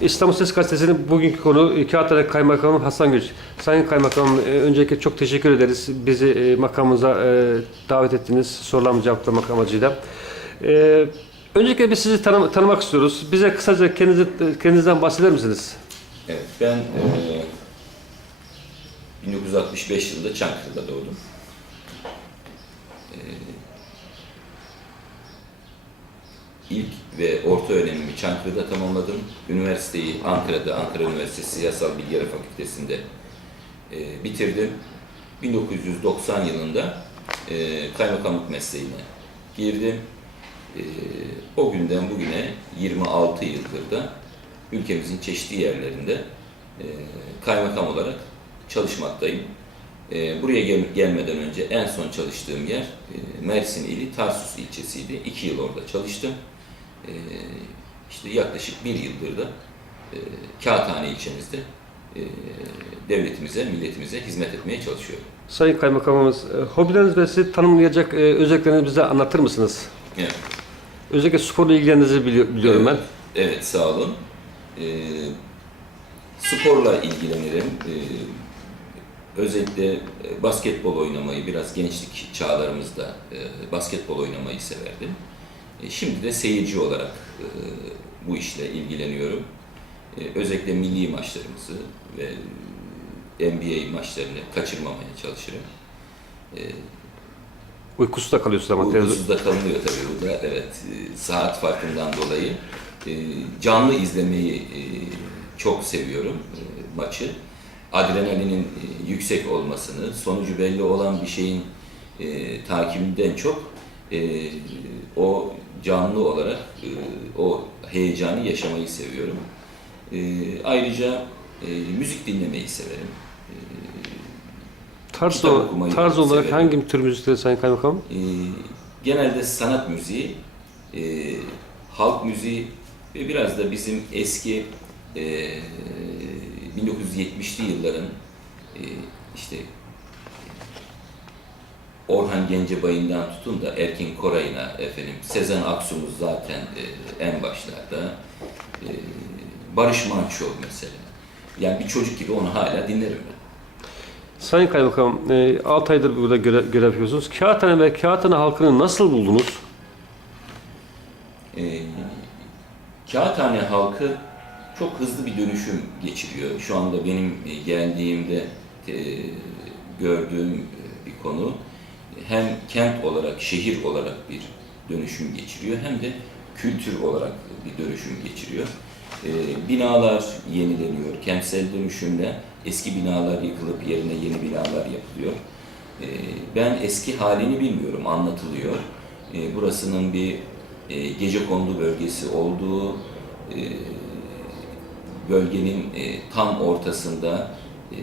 İstanbul Ses Gazetesi'nin bugünkü konu e, Kağıthane Kaymakamı Hasan Güç. Sayın Kaymakamım e, öncelikle çok teşekkür ederiz. Bizi e, makamımıza e, davet ettiniz sorularımı cevaplamak amacıyla. E, öncelikle biz sizi tanı- tanımak istiyoruz. Bize kısaca kendinizi, kendinizden bahseder misiniz? Evet, ben eee 1965 yılında Çankırı'da doğdum. Eee, ilk ve orta öğrenimimi Çankırı'da tamamladım. Üniversiteyi Ankara'da, Ankara Üniversitesi Siyasal Bilgiler Fakültesi'nde eee, bitirdim. 1990 yılında eee, kaymakamlık mesleğine girdim. Eee, o günden bugüne 26 yıldır da ülkemizin çeşitli yerlerinde e, kaymakam olarak çalışmaktayım. E, buraya gel- gelmeden önce en son çalıştığım yer e, Mersin ili Tarsus ilçesiydi. İki yıl orada çalıştım. E, işte yaklaşık bir yıldır da e, Kağıthane ilçemizde e, devletimize, milletimize hizmet etmeye çalışıyorum. Sayın Kaymakamımız, e, hobileriniz ve sizi tanımlayacak e, özelliklerinizi bize anlatır mısınız? Evet. Özellikle sporla ilgilendiğinizi bili- biliyorum ben. Evet, sağ olun. Ee, sporla ilgilenirim. Ee, özellikle e, basketbol oynamayı, biraz gençlik çağlarımızda e, basketbol oynamayı severdim. E, şimdi de seyirci olarak e, bu işle ilgileniyorum. E, özellikle milli maçlarımızı ve NBA maçlarını kaçırmamaya çalışırım. Uykusuz da kalıyorsunuz ama. Uykusuz da kalınıyor tabii bu da. Evet, saat farkından dolayı. Canlı izlemeyi çok seviyorum maçı. Adrenalinin yüksek olmasını, sonucu belli olan bir şeyin takibinden çok o canlı olarak e, o heyecanı yaşamayı seviyorum. E, Ayrıca e, müzik dinlemeyi severim. E, Tarz, o- tarz olarak severim. hangi tür müzikleri Sayın Kaymakamım? Ee, genelde sanat müziği, e, halk müziği ve biraz da bizim eski e, 1970'li yılların e, işte Orhan Gencebay'ından tutun da Erkin Koray'ına efendim Sezen Aksu'muz zaten e, en başlarda e, Barış Manço mesela. Yani bir çocuk gibi onu hala dinlerim ben. Sayın Kaymakamım, 6 aydır burada görev, görev yapıyorsunuz. Kağıthane ve Kağıthane halkını nasıl buldunuz? Ee, Kağıthane halkı çok hızlı bir dönüşüm geçiriyor. Şu anda benim e, geldiğimde e, gördüğüm e, bir konu hem kent olarak, şehir olarak bir dönüşüm geçiriyor hem de kültür olarak bir dönüşüm geçiriyor. E, binalar yenileniyor. Kentsel dönüşümle eski binalar yıkılıp yerine yeni binalar yapılıyor. E, ben eski halini bilmiyorum, anlatılıyor. E, burasının bir e, gecekondu bölgesi olduğu, e, bölgenin e, tam ortasında e,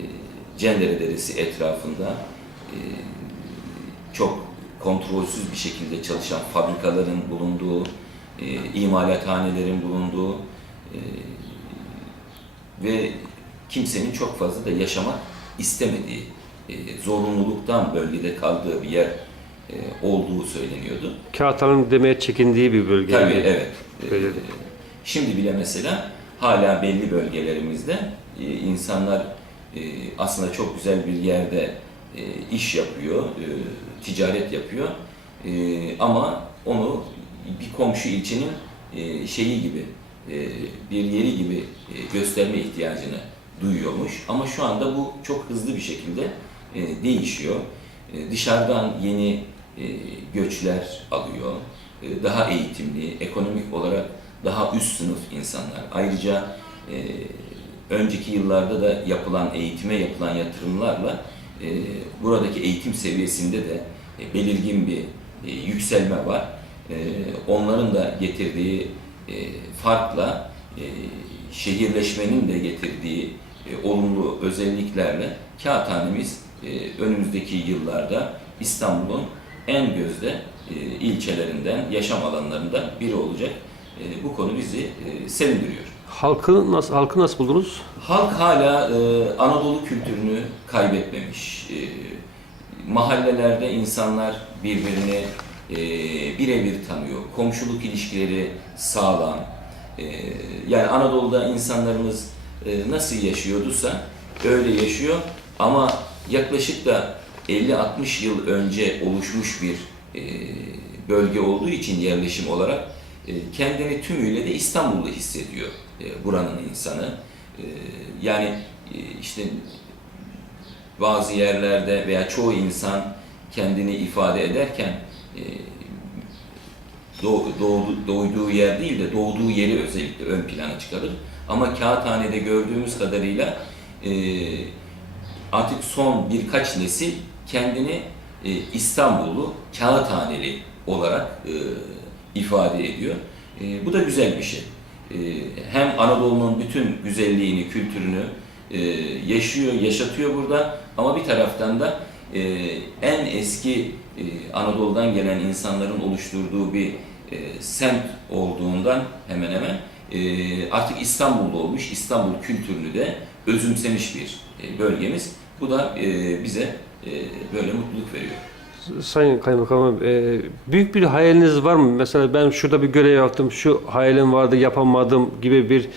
Cendere Deresi etrafında çok kontrolsüz bir şekilde çalışan fabrikaların bulunduğu, e, imalathanelerin bulunduğu e, ve kimsenin çok fazla da yaşamak istemediği, e, zorunluluktan bölgede kaldığı bir yer e, olduğu söyleniyordu. Kağıthane'nin demeye çekindiği bir bölge. Tabii evet. Öyle. Ee, Şimdi bile mesela hala belli bölgelerimizde e, insanlar e, aslında çok güzel bir yerde e, iş yapıyor, e, ticaret yapıyor. E, Ama onu bir komşu ilçenin şeyi gibi, bir yeri gibi gösterme ihtiyacını duyuyormuş. Ama şu anda bu çok hızlı bir şekilde değişiyor. E, Dışarıdan yeni göçler alıyor. Daha eğitimli, ekonomik olarak daha üst sınıf insanlar. Ayrıca önceki yıllarda da yapılan eğitime yapılan yatırımlarla e, buradaki eğitim seviyesinde de e, belirgin bir e, yükselme var. E, onların da getirdiği e, farkla e, şehirleşmenin de getirdiği olumlu özelliklerle kağıthanemiz önümüzdeki yıllarda İstanbul'un en gözde ilçelerinden, yaşam alanlarından biri olacak. Bu konu bizi e, sevindiriyor. Halkı nasıl halkı nasıl buldunuz? Halk hala e, Anadolu kültürünü kaybetmemiş. E, mahallelerde insanlar birbirini e, birebir tanıyor. Komşuluk ilişkileri sağlam. E, yani Anadolu'da insanlarımız e, nasıl yaşıyorduysa öyle yaşıyor ama yaklaşık da 50-60 yıl önce oluşmuş bir e, bölge olduğu için yerleşim olarak e, kendini tümüyle de İstanbul'da hissediyor e, buranın insanı. E, yani e, işte bazı yerlerde veya çoğu insan kendini ifade ederken doğ- doğdu, doğduğu yer değil de doğduğu yeri özellikle ön plana çıkarır. Ama kağıthanede gördüğümüz kadarıyla artık son birkaç nesil kendini e, İstanbullu, kağıthaneli olarak ifade ediyor. Bu da güzel bir şey. E, hem Anadolu'nun bütün güzelliğini, kültürünü e, yaşıyor, yaşatıyor burada ama bir taraftan da e, en eski e, Anadolu'dan gelen insanların oluşturduğu bir semt olduğundan hemen hemen artık İstanbul'da olmuş, İstanbul kültürünü de özümsemiş bir bölgemiz. Bu da bize böyle mutluluk veriyor. Sayın Kaymakamım, e, büyük bir hayaliniz var mı? Mesela ben şurada bir görev yaptım, şu hayalim vardı, yapamadım gibi bir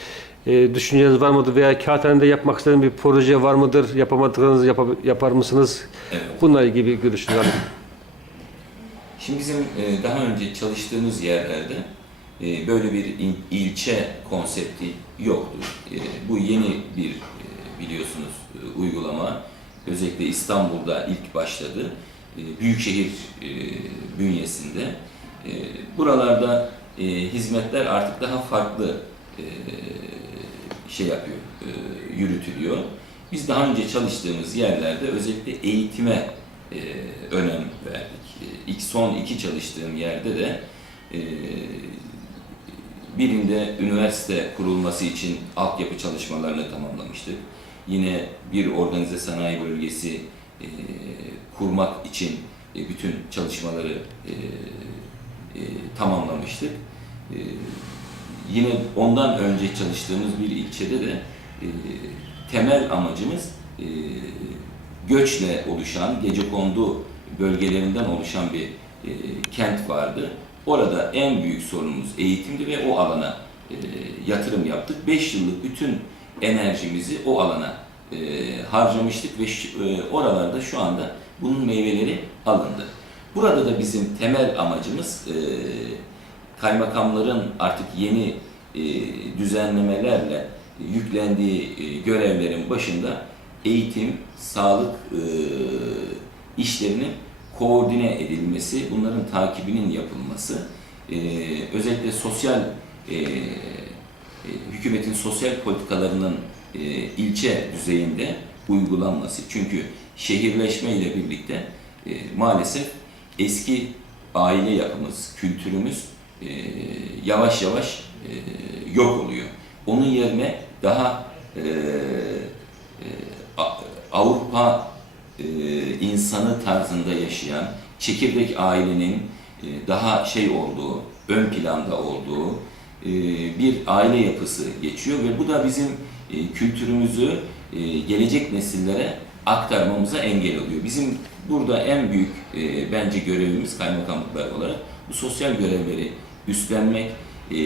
e, düşünceniz var mıdır? Veya kağıthanede yapmak istediğiniz bir proje var mıdır? Yapamadığınızı yapa- yapar mısınız? Evet. Bununla ilgili bir görüşünüz var mı? Şimdi bizim e, daha önce çalıştığımız yerlerde e, böyle bir il- ilçe konsepti yoktu. E, Bu yeni bir e, biliyorsunuz e, uygulama. Özellikle İstanbul'da ilk başladı. E, Büyükşehir e, bünyesinde. E, Buralarda hizmetler artık daha farklı şey yapıyor, yürütülüyor. Biz daha önce çalıştığımız yerlerde özellikle eğitime önem verdik. İlk son iki çalıştığım yerde de birinde üniversite kurulması için altyapı çalışmalarını tamamlamıştık. Yine bir organize sanayi bölgesi kurmak için e, bütün çalışmaları e, e, tamamlamıştık. Yine ondan önce çalıştığımız bir ilçede de temel amacımız göçle oluşan, gecekondu bölgelerinden oluşan bir kent vardı. Orada en büyük sorunumuz eğitimdi ve o alana yatırım yaptık. 5 yıllık bütün enerjimizi o alana harcamıştık ve oralarda şu anda bunun meyveleri alındı. Burada da bizim temel amacımız e, kaymakamların artık yeni e, düzenlemelerle yüklendiği e, görevlerin başında eğitim, sağlık e, işlerinin koordine edilmesi, bunların takibinin yapılması, e, özellikle sosyal e, e, hükümetin sosyal politikalarının e, ilçe düzeyinde uygulanması. Çünkü şehirleşme ile birlikte e, maalesef eski aile yapımız, kültürümüz e, yavaş yavaş e, yok oluyor. Onun yerine daha e, e, Avrupa e, insanı tarzında yaşayan, çekirdek ailenin e, daha şey olduğu, ön planda olduğu e, bir aile yapısı geçiyor ve bu da bizim e, kültürümüzü e, gelecek nesillere aktarmamıza engel oluyor. Bizim burada en büyük e, bence görevimiz kaymakamlıklar olarak bu sosyal görevleri üstlenmek, e,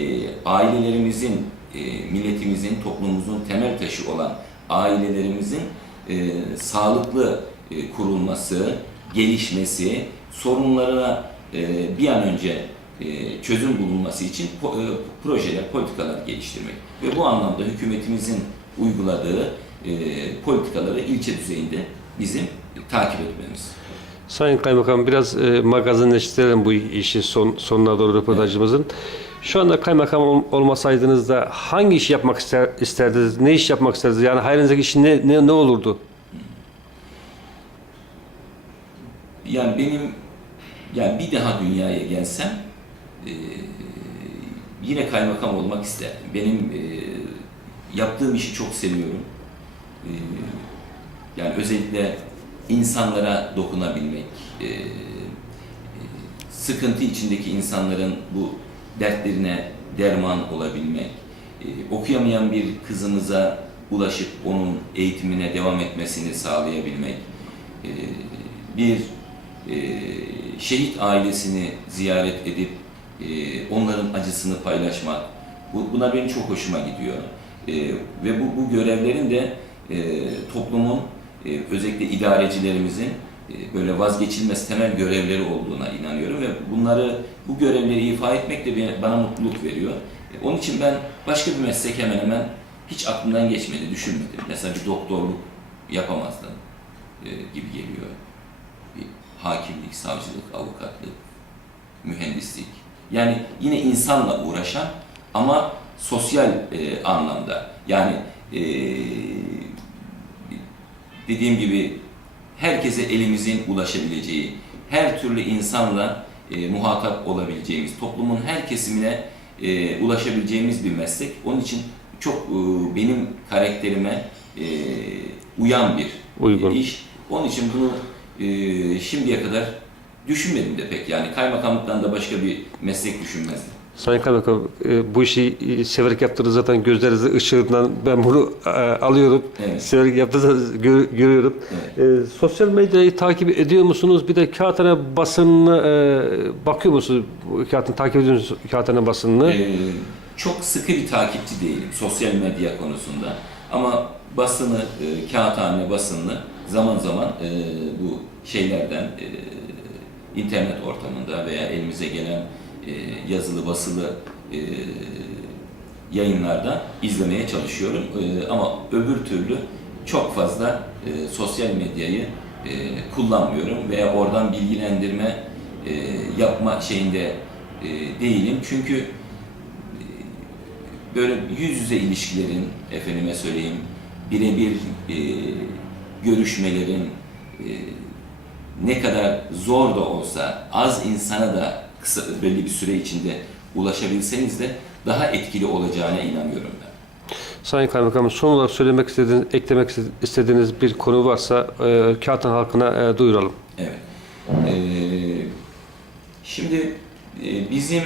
ailelerimizin, e, milletimizin, toplumumuzun temel taşı olan ailelerimizin e, sağlıklı e, kurulması, gelişmesi, sorunlarına e, bir an önce e, çözüm bulunması için po- e, projeler, politikalar geliştirmek. Ve bu anlamda hükümetimizin uyguladığı e, politikaları ilçe düzeyinde bizim takip etmemiz. Sayın Kaymakam biraz e, magazinleştirelim bu işi son, sonuna doğru röportajımızın. Şu anda kaymakam ol- olmasaydınız da hangi iş yapmak ister, isterdiniz? Ne iş yapmak isterdiniz? Yani hayalinizdeki iş ne, ne, ne olurdu? Yani benim yani bir daha dünyaya gelsem e, yine kaymakam olmak isterdim. Benim e, yaptığım işi çok seviyorum. E, yani özellikle insanlara dokunabilmek, e, e, sıkıntı içindeki insanların bu dertlerine derman olabilmek, e, okuyamayan bir kızımıza ulaşıp onun eğitimine devam etmesini sağlayabilmek, bir şehit ailesini ziyaret edip onların acısını paylaşmak, Bu, buna benim çok hoşuma gidiyor. Ve bu, bu görevlerin de e, toplumun e, özellikle idarecilerimizin e, böyle vazgeçilmez temel görevleri olduğuna inanıyorum ve bunları bu görevleri ifa etmek de bana- mutluluk veriyor. E, Onun için ben başka bir meslek hemen hemen hiç aklımdan geçmedi, düşünmedim. Mesela bir doktorluk yapamazdım e, gibi geliyor. Bir hakimlik, savcılık, avukatlık, mühendislik. Yani yine insanla uğraşan ama sosyal e, anlamda. Yani e, dediğim gibi herkese elimizin ulaşabileceği, her türlü insanla e, muhatap olabileceğimiz, toplumun her kesimine e, ulaşabileceğimiz bir meslek. Onun için çok e, benim karakterime e, uyan bir Uygun. iş. Onun için bunu e, şimdiye kadar düşünmedim de pek. Yani kaymakamlıktan da başka bir meslek düşünmezdim. Sayın Kaymakam, e, bu işi e, severek yaptığınız zaten gözlerinizin ışığından ben bunu e, alıyorum. Evet. Severek yaptığınızı gö- görüyorum. E, sosyal medyayı takip ediyor musunuz? Bir de kağıthane basınına e, bakıyor musunuz? Kağıthane, takip ediyor musunuz kağıthane basınını? Ee, çok sıkı bir takipçi değilim sosyal medya konusunda. Ama basını, e, kağıthane basını zaman zaman e, bu şeylerden e, internet ortamında veya elimize gelen e, yazılı basılı e, yayınlarda izlemeye çalışıyorum. E, ama öbür türlü çok fazla e, sosyal medyayı e, kullanmıyorum veya oradan bilgilendirme e, yapma şeyinde e, değilim. Çünkü böyle yüz yüze ilişkilerin, efendime söyleyeyim, birebir e, görüşmelerin e, ne kadar zor da olsa, az insana da kısa belli bir süre içinde ulaşabilseniz de daha etkili olacağına inanıyorum ben. Sayın Kaymakam, son olarak söylemek istediğiniz, eklemek istediğiniz bir konu varsa e, Kağıthane halkına e, duyuralım. Evet. Ee, şimdi e, bizim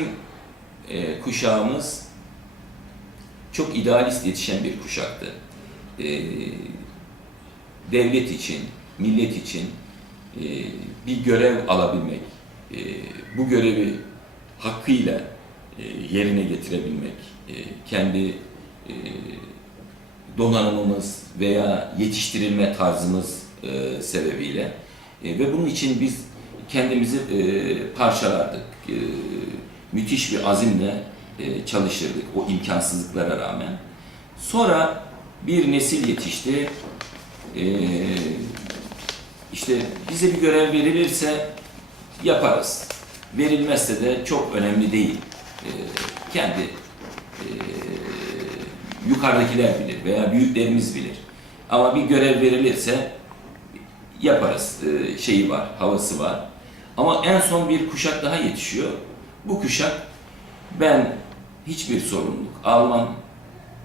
e, kuşağımız çok idealist yetişen bir kuşaktı. Ee, devlet için, millet için e, bir görev alabilmek, e, bu görevi hakkıyla e, yerine getirebilmek, e, kendi e, donanımımız veya yetiştirilme tarzımız e, sebebiyle e, ve bunun için biz kendimizi e, parçalardık. E, müthiş bir azimle e, çalışırdık o imkansızlıklara rağmen. Sonra bir nesil yetişti. E, işte bize bir görev verilirse yaparız. Verilmezse de çok önemli değil. E, kendi e, yukarıdakiler bilir veya büyüklerimiz bilir. Ama bir görev verilirse yaparız e, şeyi var, havası var. Ama en son bir kuşak daha yetişiyor. Bu kuşak ben hiçbir sorumluluk almam,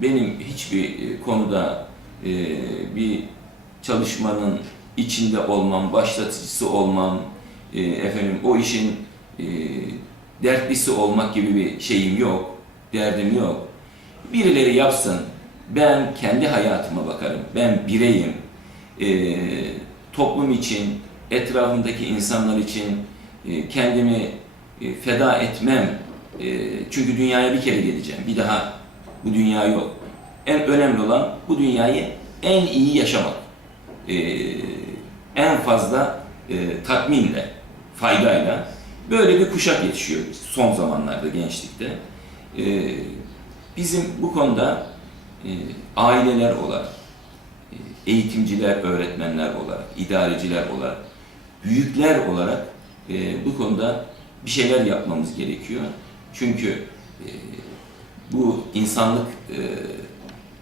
benim hiçbir e, konuda e, bir çalışmanın içinde olmam, başlatıcısı olmam, e, efendim o işin e, dertlisi olmak gibi bir şeyim yok, derdim yok. Birileri yapsın, ben kendi hayatıma bakarım, ben bireyim, e, toplum için, etrafımdaki insanlar için e, kendimi e, feda etmem. E, çünkü dünyaya bir kere geleceğim, bir daha bu dünya yok. En önemli olan bu dünyayı en iyi yaşamak. E, en fazla e, tatminle, faydayla böyle bir kuşak yetişiyor son zamanlarda gençlikte. E, bizim bu konuda e, aileler olarak, e, eğitimciler, öğretmenler olarak, idareciler olarak, büyükler olarak e, bu konuda bir şeyler yapmamız gerekiyor. Çünkü bu insanlık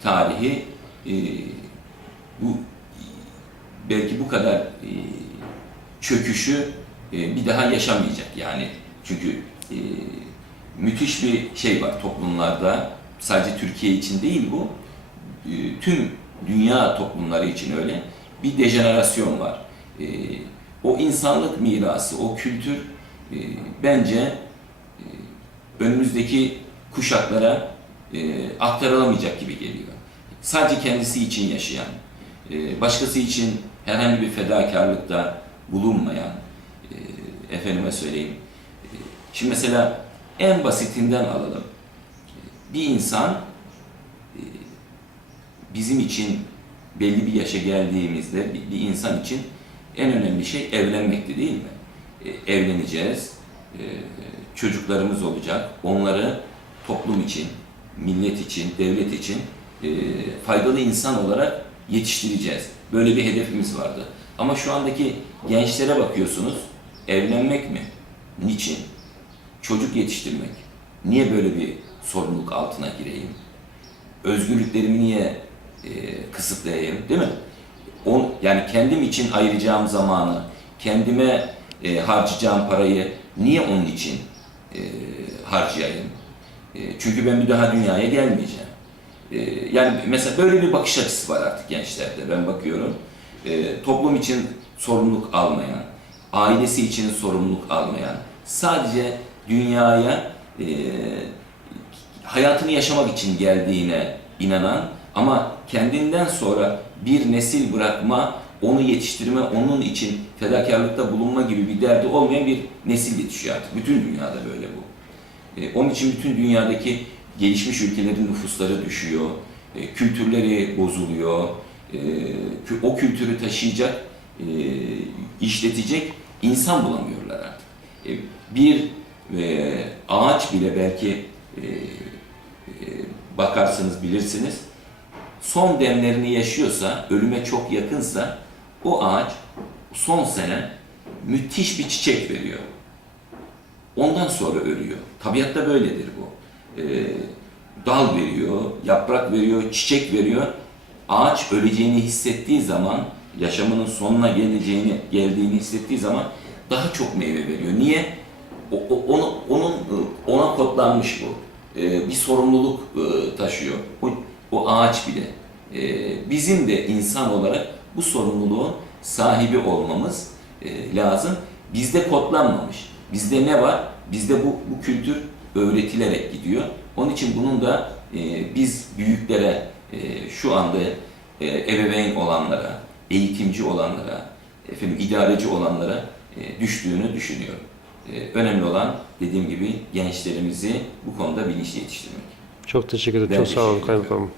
tarihi bu belki bu kadar çöküşü e, bir daha yaşamayacak yani çünkü e, müthiş bir şey var toplumlarda sadece Türkiye için değil bu e, tüm dünya toplumları için öyle bir dejenerasyon var. E, o insanlık mirası, o kültür bence önümüzdeki kuşaklara aktarılamayacak gibi geliyor. Sadece kendisi için yaşayan, başkası için herhangi bir fedakarlıkta bulunmayan, e, efendime söyleyeyim. E, şimdi mesela en basitinden alalım. bir insan e, bizim için belli bir yaşa geldiğimizde bir, insan için en önemli şey evlenmekti değil mi? Evleneceğiz, çocuklarımız olacak, onları toplum için, millet için, devlet için faydalı insan olarak yetiştireceğiz. Böyle bir hedefimiz vardı. Ama şu andaki gençlere bakıyorsunuz, evlenmek mi? Niçin? Çocuk yetiştirmek. Niye böyle bir sorumluluk altına gireyim? Özgürlüklerimi niye e, kısıtlayayım, değil mi? On, yani kendim için ayıracağım zamanı, kendime e, harcayacağım parayı niye onun için e, harcayayım? E, çünkü ben bir daha dünyaya gelmeyeceğim. E, yani mesela böyle bir bakış açısı var artık gençlerde. Ben bakıyorum. E, toplum için sorumluluk almayan, ailesi için sorumluluk almayan, sadece dünyaya e, hayatını yaşamak için geldiğine inanan ama kendinden sonra bir nesil bırakma, onu yetiştirme, onun için fedakarlıkta bulunma gibi bir derdi olmayan bir nesil yetişiyor artık. Bütün dünyada böyle bu. E, onun için bütün dünyadaki gelişmiş ülkelerin nüfusları düşüyor, e, kültürleri bozuluyor, e, o kültürü taşıyacak, e, işletecek insan bulamıyorlar artık. E, bir e, ağaç bile belki e, e, bakarsınız bilirsiniz, son demlerini yaşıyorsa, ölüme çok yakınsa o ağaç son sene müthiş bir çiçek veriyor. Ondan sonra ölüyor. Tabiatta böyledir bu. Ee, dal veriyor, yaprak veriyor, çiçek veriyor. Ağaç öleceğini hissettiği zaman, yaşamının sonuna geleceğini, geldiğini hissettiği zaman daha çok meyve veriyor. Niye? O, o- onu, onun ona kodlanmış bu. Ee, bir sorumluluk e, taşıyor. O, o ağaç bile. Ee, bizim de insan olarak bu sorumluluğun sahibi olmamız e, lazım. Bizde kodlanmamış. Bizde ne var? Bizde bu, bu kültür öğretilerek gidiyor. Onun için bunun da e, biz büyüklere, e, şu anda e, ebeveyn olanlara, eğitimci olanlara, efendim idareci olanlara e, düştüğünü düşünüyorum. E, önemli olan dediğim gibi gençlerimizi bu konuda bilinçli yetiştirmek. Çok teşekkür ederim. Ben Çok sağ olun kaymakamım.